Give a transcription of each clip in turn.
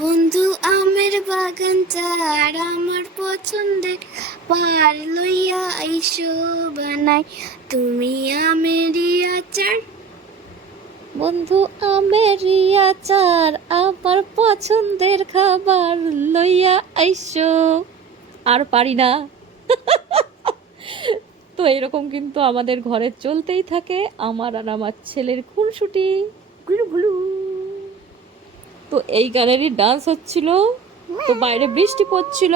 বন্ধু আমের বাগান চার আমার পছন্দের পার লইয়া আইসো বানাই তুমি আমেরই আচার। বন্ধু আমের আচার আমার পছন্দের খাবার লইয়া আইসো। আর পারি না। তো এরকম কিন্তু আমাদের ঘরে চলতেই থাকে, আমার আর আমার ছেলের খুনসুটি ঘুরু ঘুরু। তো এই গানেরই ডান্স হচ্ছিল। তো বাইরে বৃষ্টি পড়ছিল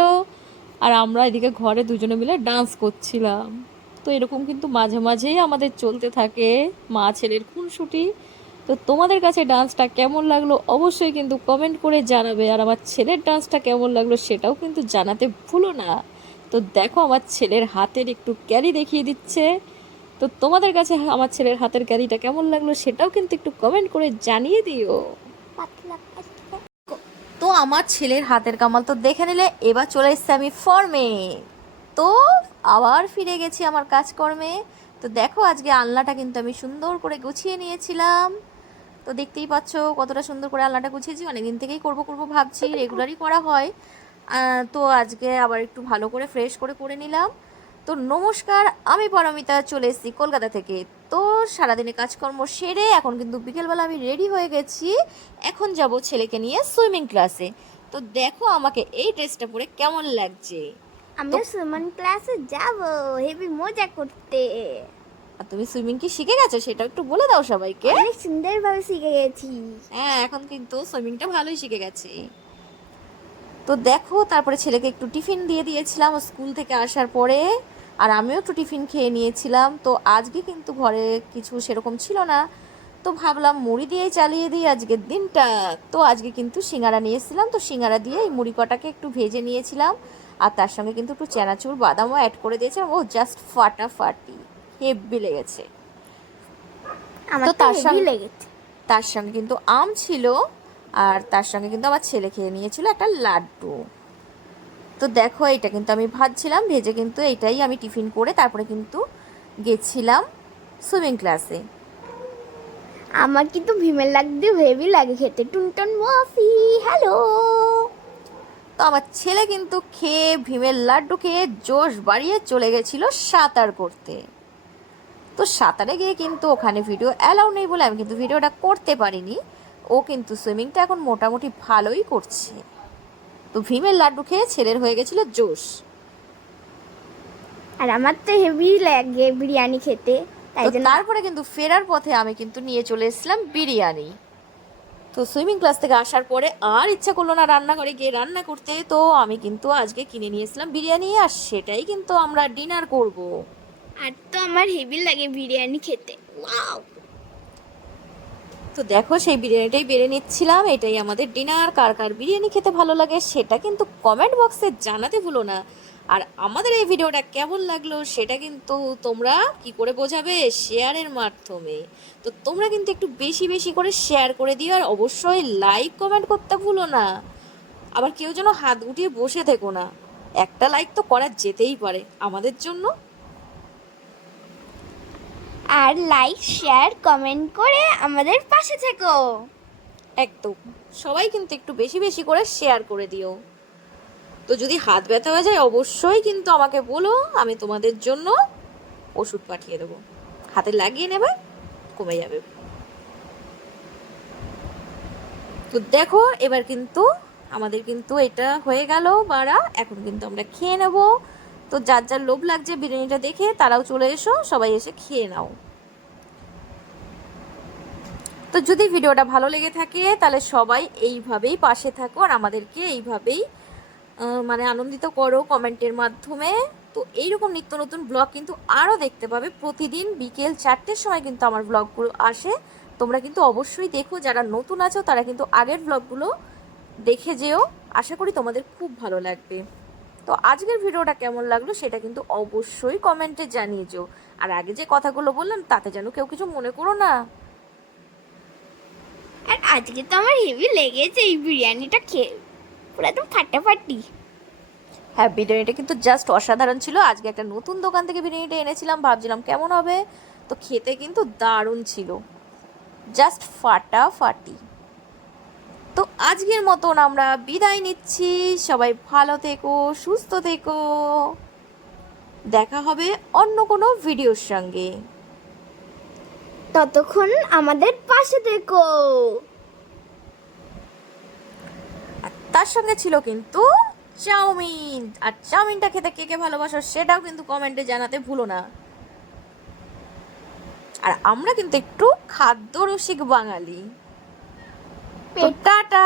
আর আমরা এদিকে ঘরে দুজনে মিলে ডান্স করছিলাম। তো এরকম কিন্তু মাঝে মাঝেই আমাদের চলতে থাকে মা ছেলের খুনসুটি। তো তোমাদের কাছে ডান্সটা কেমন লাগলো অবশ্যই কিন্তু কমেন্ট করে জানাবে, আর আমার ছেলের ডান্সটা কেমন লাগলো সেটাও কিন্তু জানাতে ভুলো না। তো দেখো আমার ছেলের হাতের একটু ক্যারি দেখিয়ে দিচ্ছে। তো তোমাদের কাছে আমার ছেলের হাতের ক্যারিটা কেমন লাগলো সেটাও কিন্তু একটু কমেন্ট করে জানিয়ে দিও। পাতলা পাতলা। তো আমার ছেলের হাতের কামাল তো দেখে নিলে, এবার চলে এসেছি আমি ফর্মে। তো আবার ফিরে গেছি আমার কাজকর্মে। তো দেখো আজকে আলনাটা কিন্তু আমি সুন্দর করে গুছিয়ে নিয়েছিলাম। তো দেখতেই পাচ্ছ কতটা সুন্দর করে আলনাটা গুছিয়েছি, অনেকদিন থেকেই করব করব ভাবছি, রেগুলারই করা হয়। তো আজকে আবার একটু ভালো করে ফ্রেশ করে করে নিলাম। তো নমস্কার, আমি পারমিতা চলে এসেছি কলকাতা থেকে। তো সারাদিনে কাজকর্ম সেরে এখন কিন্তু বিকেলবেলা আমি রেডি হয়ে গেছি। এখন যাব ছেলেকে নিয়ে সুইমিং ক্লাসে। তো দেখো আমাকে এই ড্রেসটা পরে কেমন লাগছে। তো আমিও সুমন ক্লাসে যাব হেভি মজা করতে। আর তুমি সুইমিং কি শিখে গেছো সেটাও একটু বলে দাও সবাইকে। অনেক সুন্দরভাবে শিখে গেছি। হ্যাঁ, এখন কিন্তু সুইমিংটা ভালোই শিখে গেছে। তো দেখো তারপরে ছেলেকে একটু টিফিন দিয়ে দিয়েছিলাম স্কুল থেকে আসার পরে, আর আমিও একটু টিফিন খেয়ে নিয়েছিলাম। তো আজকে কিন্তু ঘরে কিছু সেরকম ছিল না, তো ভাবলাম মুড়ি দিয়েই চালিয়ে দিই আজকের দিনটা। তো আজকে কিন্তু সিঙ্গারা নিয়েছিলাম, তো সিঙ্গারা দিয়ে এই মুড়ি কটাকে একটু ভেজে নিয়েছিলাম, আর তার সঙ্গে কিন্তু একটু চানাচুর বাদামও অ্যাড করে দিয়েছিলাম। ও জাস্ট ফাটাফাটি হেব্বি লেগেছে। আমার তো তো হেভি লেগেছে। তার সঙ্গে কিন্তু আম ছিল, আর তার সঙ্গে কিন্তু আমার ছেলে খেয়ে নিয়েছিল একটা লাড্ডু। তো দেখো এটা কিন্তু আমি ভাজছিলাম, ভেজে কিন্তু এইটাই আমি টিফিন করে তারপরে কিন্তু গেছিলাম সুইমিং ক্লাসে। আমার কিন্তু ভীমের লাগতে হেভি লাগে খেতে। টুনটুন মফি হ্যালো। তো আমার ছেলে কিন্তু খেয়ে ভীমের লাড্ডু খেয়ে জোশ বাড়িয়ে চলে গেছিল সাঁতার করতে। তো সাঁতারে গিয়ে কিন্তু ওখানে ভিডিও অ্যালাউ নেই বলে আমি কিন্তু ভিডিওটা করতে পারিনি। ও কিন্তু সুইমিংটা এখন মোটামুটি ভালোই করছে। তো ভীমের লাড্ডু খেয়ে ছেলের হয়ে গেছিল জোশ। আর আমার তো হেভি লাগে বিরিয়ানি খেতে, তাই তো জন্য তারপরে কিন্তু ফেরার পথে আমি কিন্তু নিয়ে চলে এসেছিলাম বিরিয়ানি। তো সুইমিং ক্লাস থেকে আসার পরে আর ইচ্ছা করলো না রান্নাঘরে গিয়ে রান্না করতে, তো আমি কিন্তু আজকে কিনে নিয়েছিলাম বিরিয়ানি, আর সেটাই কিন্তু আমরা ডিনার করব। আর তো আমার হেভি লাগে বিরিয়ানি খেতে। ওয়াও। তো দেখো সেই বিরিয়ানিটাই বেড়ে নিচ্ছিলাম, এটাই আমাদের ডিনার। কার কার বিরিয়ানি খেতে ভালো লাগে সেটা কিন্তু কমেন্ট বক্সে জানাতে ভুলো না। আর আমাদের এই ভিডিওটা কেমন লাগলো সেটা কিন্তু তোমরা কি করে বোঝাবে, শেয়ারের মাধ্যমে। তো তোমরা কিন্তু একটু বেশি বেশি করে শেয়ার করে দিও, আর অবশ্যই লাইক কমেন্ট করতে ভুলো না। আবার কেউ যেন হাত গুটিয়ে বসে থেকো না, একটা লাইক তো করা যেতেই পারে আমাদের জন্য। আর লাইক শেয়ার কমেন্ট করে আমাদের পাশে থেকো। একদম, সবাই কিন্তু একটু বেশি বেশি করে শেয়ার করে দিও। তো যদি হাত ব্যথা হয়ে যায় অবশ্যই কিন্তু আমাকে বলো, আমি তোমাদের জন্য ওষুধ পাঠিয়ে দেবো, হাতে লাগিয়ে নেবে, কমে যাবে। তো দেখো এবার কিন্তু আমাদের কিন্তু এটা হয়ে গেল বাড়া, এখন কিন্তু আমরা খেয়ে নেব। তো যার যার লোভ লাগছে বিরিয়ানিটা দেখে তারাও চলে এসো, সবাই এসে খেয়ে নাও। তো যদি ভিডিওটা ভালো লেগে থাকে তাহলে সবাই এইভাবেই পাশে থাকো, আর আমাদেরকে এইভাবেই মানে আনন্দিত করো কমেন্টের মাধ্যমে। তো এইরকম নিত্য নতুন ব্লগ কিন্তু আরও দেখতে পাবে, প্রতিদিন বিকেল 4টের সময় কিন্তু আমার ব্লগগুলো আসে। তোমরা কিন্তু অবশ্যই দেখো, যারা নতুন আছো তারা কিন্তু আগের ব্লগগুলো দেখে যেও, আশা করি তোমাদের খুব ভালো লাগবে। তো আজকের ভিডিওটা কেমন লাগলো সেটা কিন্তু অবশ্যই কমেন্টে জানিয়ে যেও। আর আগে যে কথাগুলো বললাম তাতে যেন কেউ কিছু মনে করো না। আর আজকে তো আমার হেভি লেগেছে এই বিরিয়ানিটা খেয়ে, পুরো একদম ফাটাফাটি। হ্যাঁ, বিরিয়ানিটা কিন্তু জাস্ট অসাধারণ ছিল। আজকে একটা নতুন দোকান থেকে বিরিয়ানিটা এনেছিলাম, ভাবছিলাম কেমন হবে। তো খেতে কিন্তু দারুণ ছিল, জাস্ট ফাটাফাটি। তো আজকের মতন আমরা বিদায় নিচ্ছি। সবাই ভালো থেকো, সুস্থ থেকো। দেখা হবে অন্য কোনো ভিডিওর সঙ্গে। ততক্ষণ আমাদের পাশে থেকো। তার সঙ্গে ছিল কিন্তু চাউমিন। আর চাউমিনটা খেতে কে কে ভালোবাসো সেটাও কিন্তু কমেন্টে জানাতে ভুলো না। আর আমরা কিন্তু একটু খাদ্য রসিক বাঙালি। তো টাটা।